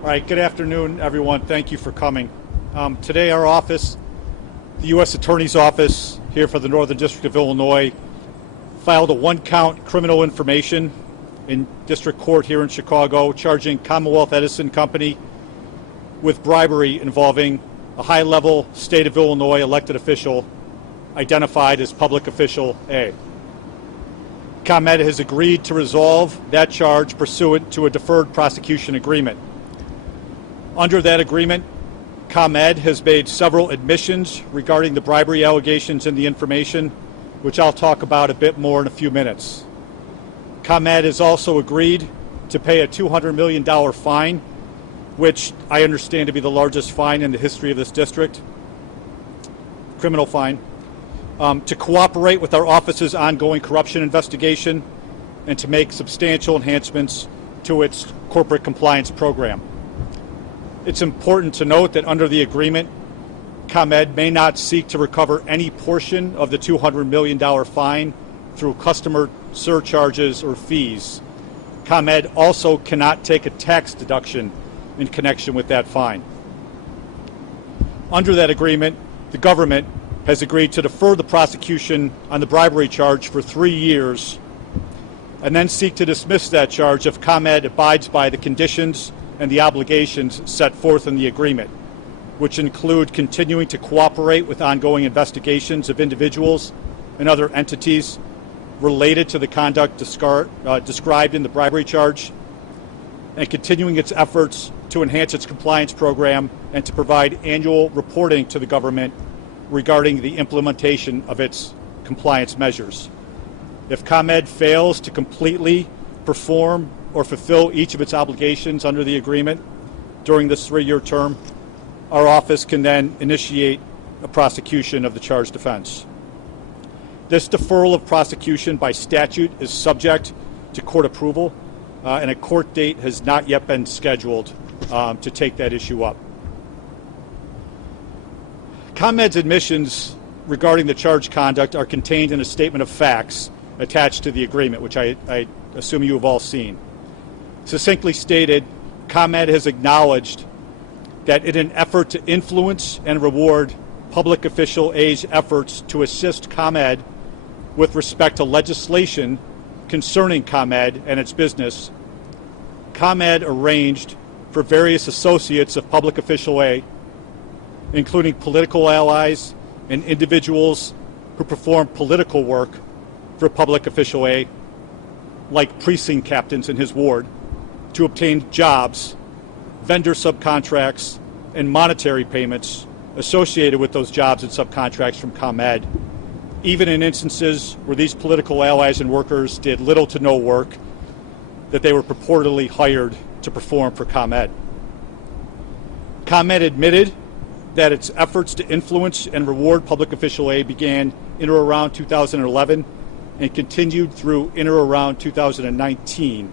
All right, good afternoon, everyone. Thank you for coming. Today, our office, the U.S. Attorney's Office here for the Northern District of Illinois, filed a one-count criminal information in district court here in Chicago, charging Commonwealth Edison Company with bribery involving a high-level state of Illinois elected official identified as Public Official A. ComEd has agreed to resolve that charge pursuant to a deferred prosecution agreement. Under that agreement, ComEd has made several admissions regarding the bribery allegations in the information, which I'll talk about a bit more in a few minutes. ComEd has also agreed to pay a $200 million fine, which I understand to be the largest fine in the history of this district, criminal fine, to cooperate with our office's ongoing corruption investigation and to make substantial enhancements to its corporate compliance program. It's important to note that under the agreement, ComEd may not seek to recover any portion of the $200 million fine through customer surcharges or fees. ComEd also cannot take a tax deduction in connection with that fine. Under that agreement, the government has agreed to defer the prosecution on the bribery charge for 3 years and then seek to dismiss that charge if ComEd abides by the conditions and the obligations set forth in the agreement, which include continuing to cooperate with ongoing investigations of individuals and other entities related to the conduct described in the bribery charge, and continuing its efforts to enhance its compliance program and to provide annual reporting to the government regarding the implementation of its compliance measures. If ComEd fails to completely perform or fulfill each of its obligations under the agreement during this 3-year term, our office can then initiate a prosecution of the charged offense. This deferral of prosecution by statute is subject to court approval, and a court date has not yet been scheduled to take that issue up. ComEd's admissions regarding the charged conduct are contained in a statement of facts attached to the agreement, which I assume you have all seen. Succinctly stated, ComEd has acknowledged that in an effort to influence and reward Public Official A's efforts to assist ComEd with respect to legislation concerning ComEd and its business, ComEd arranged for various associates of Public Official A, including political allies and individuals who perform political work for Public Official A, like precinct captains in his ward, to obtain jobs, vendor subcontracts, and monetary payments associated with those jobs and subcontracts from ComEd, even in instances where these political allies and workers did little to no work that they were purportedly hired to perform for ComEd. ComEd admitted that its efforts to influence and reward Public Official A began in or around 2011 and continued through in or around 2019.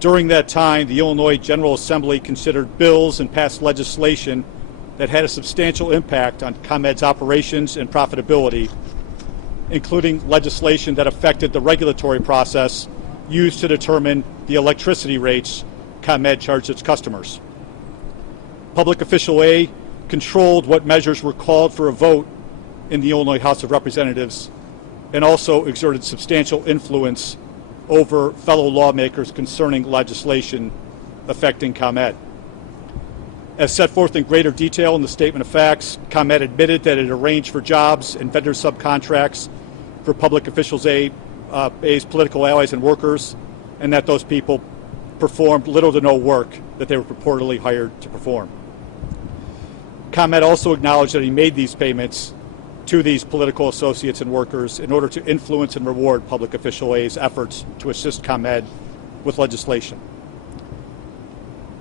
During that time, the Illinois General Assembly considered bills and passed legislation that had a substantial impact on ComEd's operations and profitability, including legislation that affected the regulatory process used to determine the electricity rates ComEd charged its customers. Public Official A controlled what measures were called for a vote in the Illinois House of Representatives and also exerted substantial influence over fellow lawmakers concerning legislation affecting ComEd. As set forth in greater detail in the statement of facts, ComEd admitted that it arranged for jobs and vendor subcontracts for Public Officials A's political allies and workers, and that those people performed little to no work that they were purportedly hired to perform. ComEd also acknowledged that he made these payments to these political associates and workers in order to influence and reward Public Official A's efforts to assist ComEd with legislation.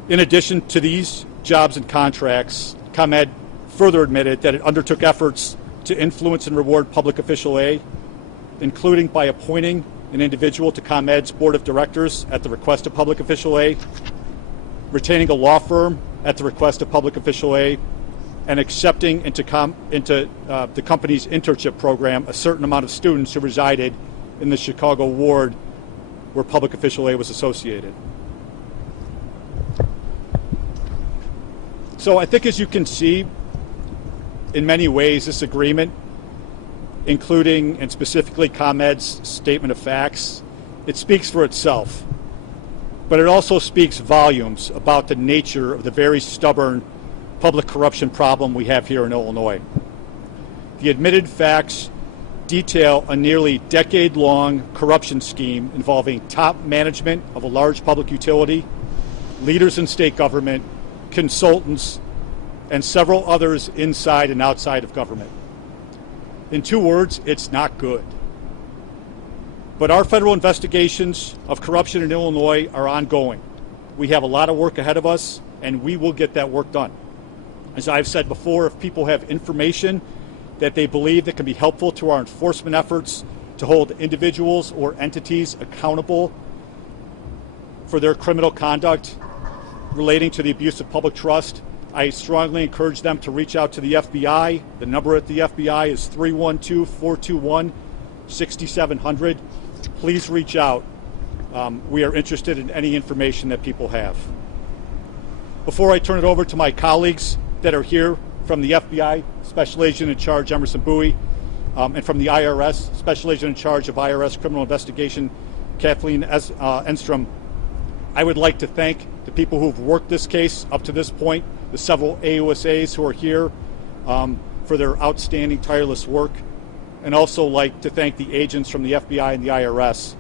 In addition to these jobs and contracts, ComEd further admitted that it undertook efforts to influence and reward Public Official A, including by appointing an individual to ComEd's board of directors at the request of Public Official A, retaining a law firm at the request of Public Official A, and accepting into the company's internship program a certain amount of students who resided in the Chicago ward where Public Official A was associated. So I think, as you can see, in many ways, this agreement, including and specifically ComEd's statement of facts, it speaks for itself. But it also speaks volumes about the nature of the very stubborn public corruption problem we have here in Illinois. The admitted facts detail a nearly decade-long corruption scheme involving top management of a large public utility, leaders in state government, consultants, and several others inside and outside of government. In 2 words, it's not good. But our federal investigations of corruption in Illinois are ongoing. We have a lot of work ahead of us, and we will get that work done. As I've said before, if people have information that they believe that can be helpful to our enforcement efforts to hold individuals or entities accountable for their criminal conduct relating to the abuse of public trust, I strongly encourage them to reach out to the FBI. The number at the FBI is 312-421-6700. Please reach out. We are interested in any information that people have. Before I turn it over to my colleagues that are here from the FBI, Special Agent in Charge Emerson Bowie, and from the IRS, Special Agent in Charge of IRS Criminal Investigation, Kathleen Enstrom, I would like to thank the people who've worked this case up to this point, the several AUSAs who are here for their outstanding, tireless work, and also like to thank the agents from the FBI and the IRS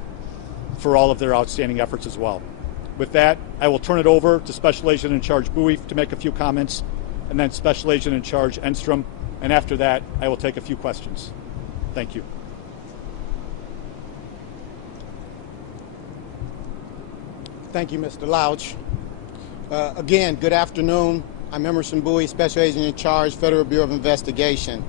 for all of their outstanding efforts as well. With that, I will turn it over to Special Agent in Charge Bowie to make a few comments, and then Special Agent in Charge Enstrom, and after that, I will take a few questions. Thank you. Thank you, Mr. Louch. Again, good afternoon. I'm Emerson Bowie, Special Agent in Charge, Federal Bureau of Investigation.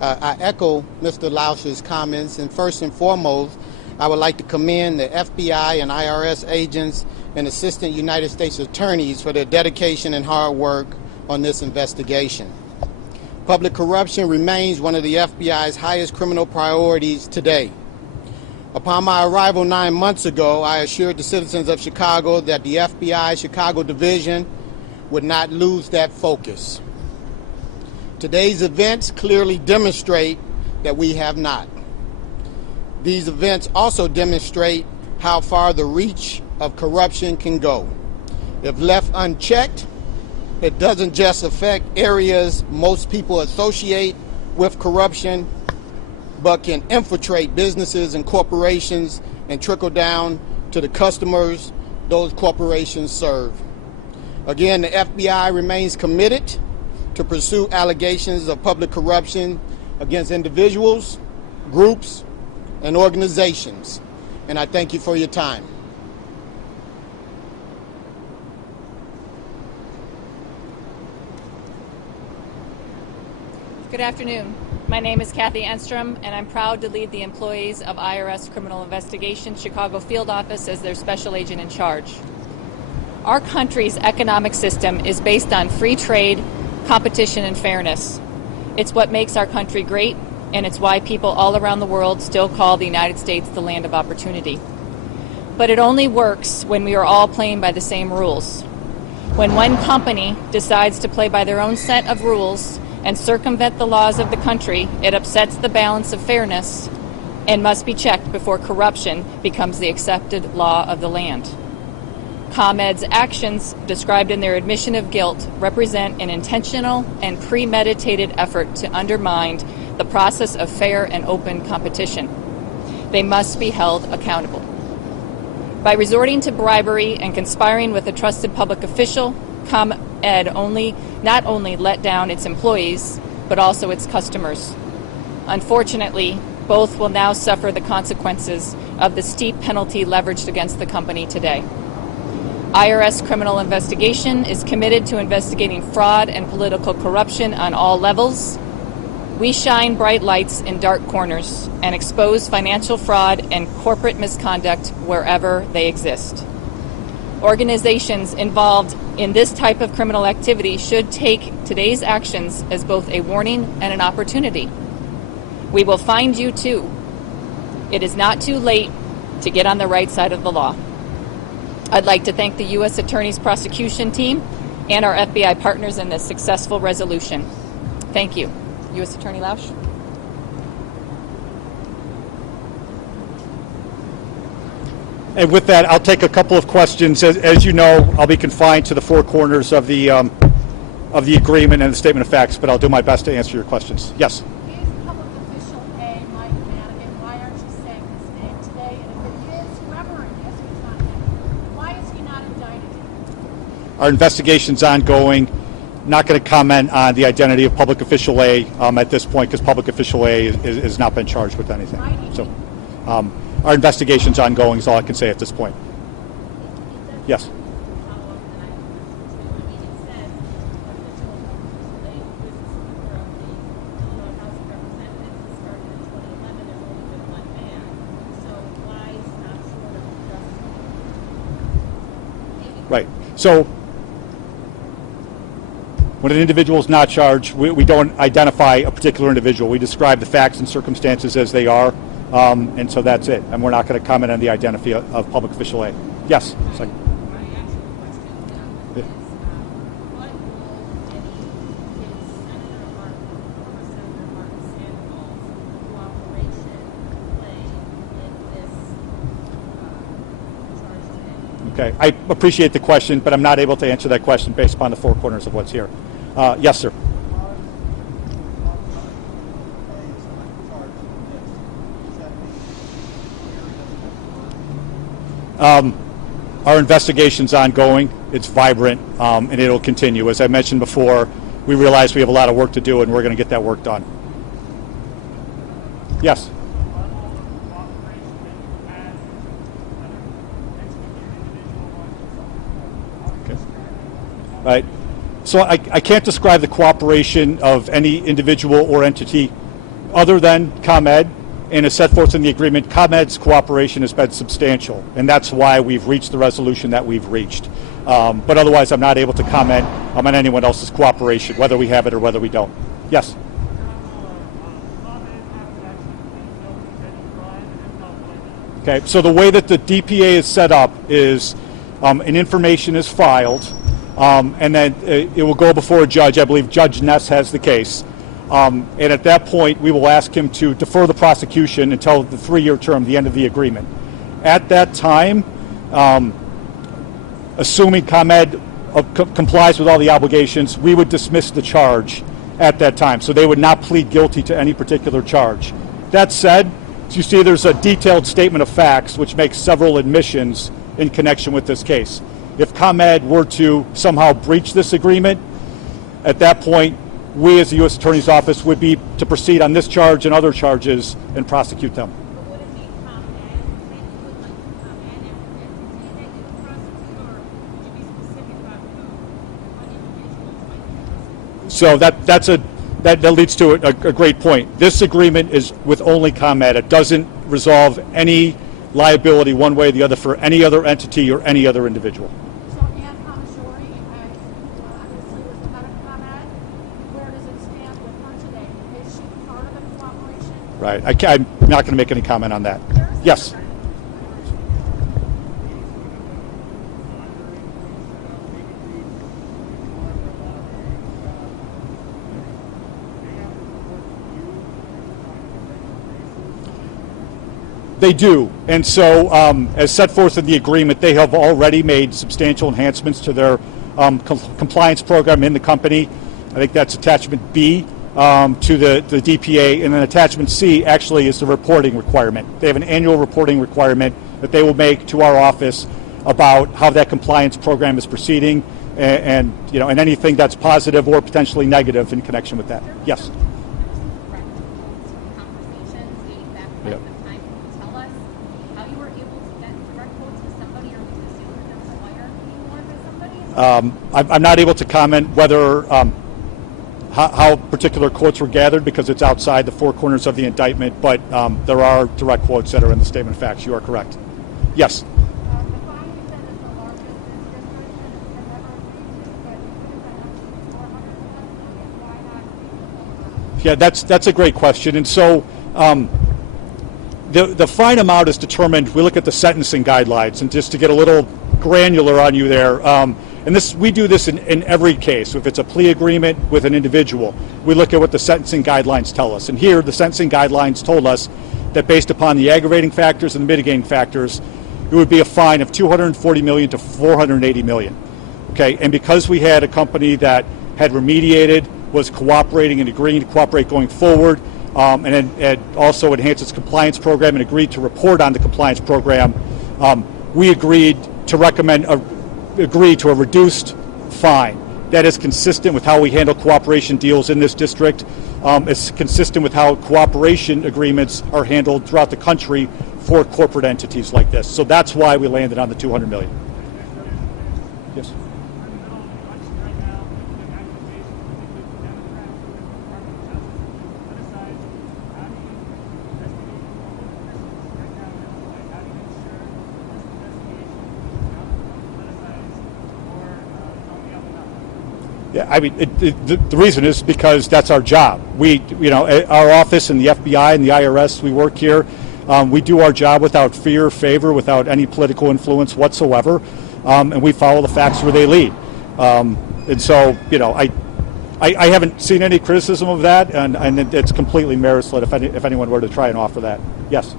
I echo Mr. Louch's comments, and first and foremost, I would like to commend the FBI and IRS agents and Assistant United States Attorneys for their dedication and hard work on this investigation. Public corruption remains one of the FBI's highest criminal priorities today. Upon my arrival 9 months ago, I assured the citizens of Chicago that the FBI Chicago Division would not lose that focus. Today's events clearly demonstrate that we have not. These events also demonstrate how far the reach of corruption can go. If left unchecked, it doesn't just affect areas most people associate with corruption, but can infiltrate businesses and corporations and trickle down to the customers those corporations serve. Again, the FBI remains committed to pursue allegations of public corruption against individuals, groups, and organizations. And I thank you for your time. Good afternoon. My name is Kathy Enstrom, and I'm proud to lead the employees of IRS Criminal Investigation Chicago Field Office as their special agent in charge. Our country's economic system is based on free trade, competition, and fairness. It's what makes our country great, and it's why people all around the world still call the United States the land of opportunity. But it only works when we are all playing by the same rules. When one company decides to play by their own set of rules and circumvent the laws of the country, it upsets the balance of fairness and must be checked before corruption becomes the accepted law of the land. ComEd's actions, described in their admission of guilt, represent an intentional and premeditated effort to undermine the process of fair and open competition. They must be held accountable. By resorting to bribery and conspiring with a trusted public official, ComEd not only let down its employees, but also its customers. Unfortunately, both will now suffer the consequences of the steep penalty leveraged against the company today. IRS Criminal Investigation is committed to investigating fraud and political corruption on all levels. We shine bright lights in dark corners and expose financial fraud and corporate misconduct wherever they exist. Organizations involved in this type of criminal activity should take today's actions as both a warning and an opportunity. We will find you too. It is not too late to get on the right side of the law. I'd like to thank the U.S. Attorney's prosecution team and our FBI partners in this successful resolution. Thank you. U.S. Attorney Lausch. And with that, I'll take a couple of questions. As you know, I'll be confined to the four corners of the agreement and the statement of facts, but I'll do my best to answer your questions. Yes. Is public official A Mike Madigan? Why aren't you saying his name today? And if it is, whoever it is who's not him, why is he not indicted? Our investigation's ongoing. Not going to comment on the identity of public official A at this point because public official A has not been charged with anything. So, our investigation's ongoing is all I can say at this point. Yes. Right. So when an individual is not charged, we don't identify a particular individual. We describe the facts and circumstances as they are, and so that's it. And we're not going to comment on the identity of public official A. Yes. Second. Yeah. Okay, I appreciate the question, but I'm not able to answer that question based upon the four corners of what's here. Yes, sir. Our investigation's ongoing. It's vibrant, and it'll continue. As I mentioned before, we realize we have a lot of work to do, and we're going to get that work done. Yes. Right. So I can't describe the cooperation of any individual or entity other than ComEd, and as set forth in the agreement, ComEd's cooperation has been substantial, and that's why we've reached the resolution that we've reached. But otherwise, I'm not able to comment on anyone else's cooperation, whether we have it or whether we don't. Yes? Okay, so the way that the DPA is set up is an information is filed, and then it will go before a judge. I believe Judge Ness has the case. And at that point, we will ask him to defer the prosecution until the 3-year term, the end of the agreement. At that time, assuming ComEd complies with all the obligations, we would dismiss the charge at that time. So they would not plead guilty to any particular charge. That said, as you see, there's a detailed statement of facts which makes several admissions in connection with this case. If ComEd were to somehow breach this agreement, at that point, we as the U.S. Attorney's Office would be to proceed on this charge and other charges and prosecute them. But would it be ComEd? Maybe you would like ComEd and they could prosecute, or would you be specific about who, what individuals might be? So that leads to a great point. This agreement is with only ComEd. It doesn't resolve any liability one way or the other for any other entity or any other individual. So Ann Commissiory, obviously was the head of ComEd. Where does it stand with her today? Is she part of the cooperation? Right. I'm not going to make any comment on that. Yes. They do, and so as set forth in the agreement, they have already made substantial enhancements to their compliance program in the company. I think that's attachment B to the DPA, and then attachment C actually is the reporting requirement. They have an annual reporting requirement that they will make to our office about how that compliance program is proceeding, and anything that's positive or potentially negative in connection with that. Yes. I'm not able to comment whether how particular quotes were gathered because it's outside the four corners of the indictment, but there are direct quotes that are in the statement of facts. You are correct. Yes. Yeah, that's a great question. And so the fine amount is determined. We look at the sentencing guidelines, and just to get a little granular on you there, And we do this in every case. If it's a plea agreement with an individual, we look at what the sentencing guidelines tell us. And here, the sentencing guidelines told us that based upon the aggravating factors and the mitigating factors, it would be a fine of $240 million to $480 million. Okay, and because we had a company that had remediated, was cooperating and agreeing to cooperate going forward, and had also enhanced its compliance program and agreed to report on the compliance program, we agreed to agree to a reduced fine that is consistent with how we handle cooperation deals in this district. It's consistent with how cooperation agreements are handled throughout the country for corporate entities like this. So that's why we landed on the $200 million. Yes. Yeah, I mean, the reason is because that's our job. Our office and the FBI and the IRS, we work here. We do our job without fear or favor, without any political influence whatsoever, and we follow the facts where they lead. And so, I haven't seen any criticism of that, and it's completely meritless if anyone were to try and offer that. Yes.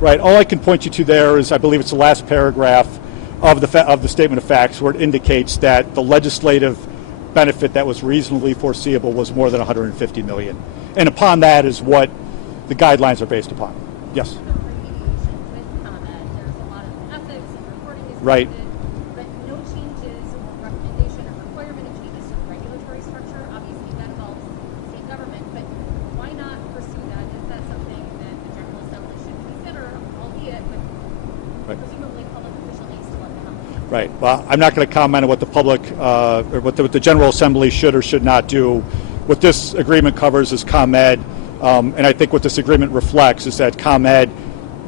Right. All I can point you to there is, I believe it's the last paragraph of the statement of facts, where it indicates that the legislative benefit that was reasonably foreseeable was more than $150 million, and upon that is what the guidelines are based upon. Yes. Right. But no changes or recommendation or requirement of changes to the regulatory structure. Obviously, that involves state government, but why not pursue that? Is that something that the General Assembly should consider, albeit with presumably public official needs to let them know? Right. Well, I'm not going to comment on what the public or what the General Assembly should or should not do. What this agreement covers is ComEd, and I think what this agreement reflects is that ComEd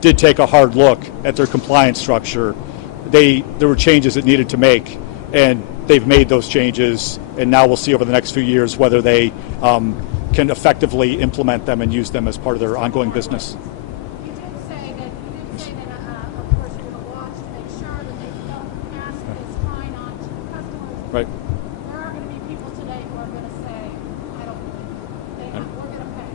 did take a hard look at their compliance structure. There were changes it needed to make, and they've made those changes, and now we'll see over the next few years whether they can effectively implement them and use them as part of their ongoing business. You did say that, of course, you're going to watch to make sure that they don't pass this fine on to the customers. Right. There are going to be people today who are going to say, I don't believe it. We're going to pay.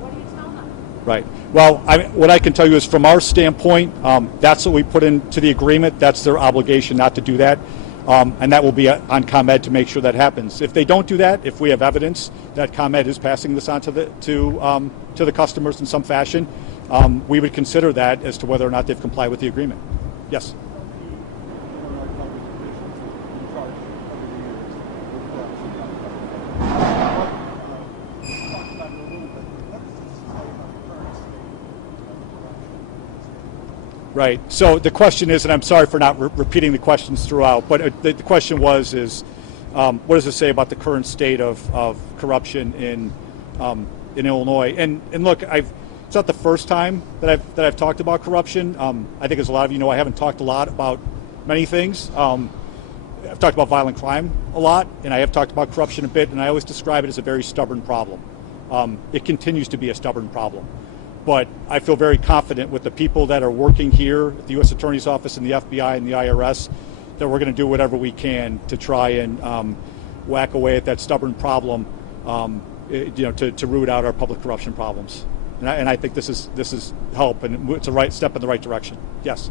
What do you tell them? Right. Well, what I can tell you is, from our standpoint, that's what we put into the agreement. That's their obligation not to do that, and that will be on ComEd to make sure that happens. If they don't do that, if we have evidence that ComEd is passing this on to the customers in some fashion, we would consider that as to whether or not they've complied with the agreement. Yes. Right. So the question is, and I'm sorry for not repeating the questions throughout, but the question was, what does it say about the current state of corruption in Illinois? And look, it's not the first time that I've talked about corruption. I think, as a lot of you know, I haven't talked a lot about many things. I've talked about violent crime a lot, and I have talked about corruption a bit, and I always describe it as a very stubborn problem. It continues to be a stubborn problem. But I feel very confident with the people that are working here at the U.S. Attorney's Office and the FBI and the IRS that we're going to do whatever we can to try and whack away at that stubborn problem, to root out our public corruption problems. And I think this is help, and it's a right step in the right direction. Yes.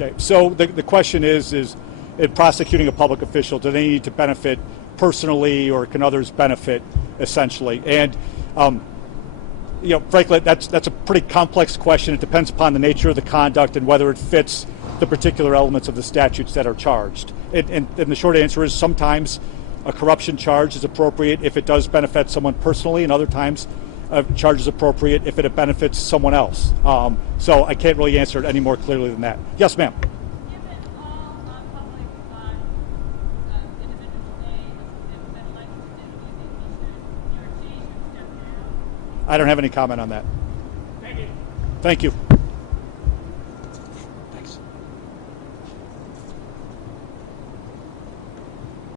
Okay, so the question is in prosecuting a public official, do they need to benefit personally, or can others benefit essentially? And frankly, that's a pretty complex question. It depends upon the nature of the conduct and whether it fits the particular elements of the statutes that are charged. And the short answer is sometimes a corruption charge is appropriate if it does benefit someone personally, and other times a charge is appropriate if it benefits someone else. So I can't really answer it any more clearly than that. Yes, ma'am. Given all non-public individual names and federal licenses, do you think your change should step down? I don't have any comment on that. Thank you. Thank you.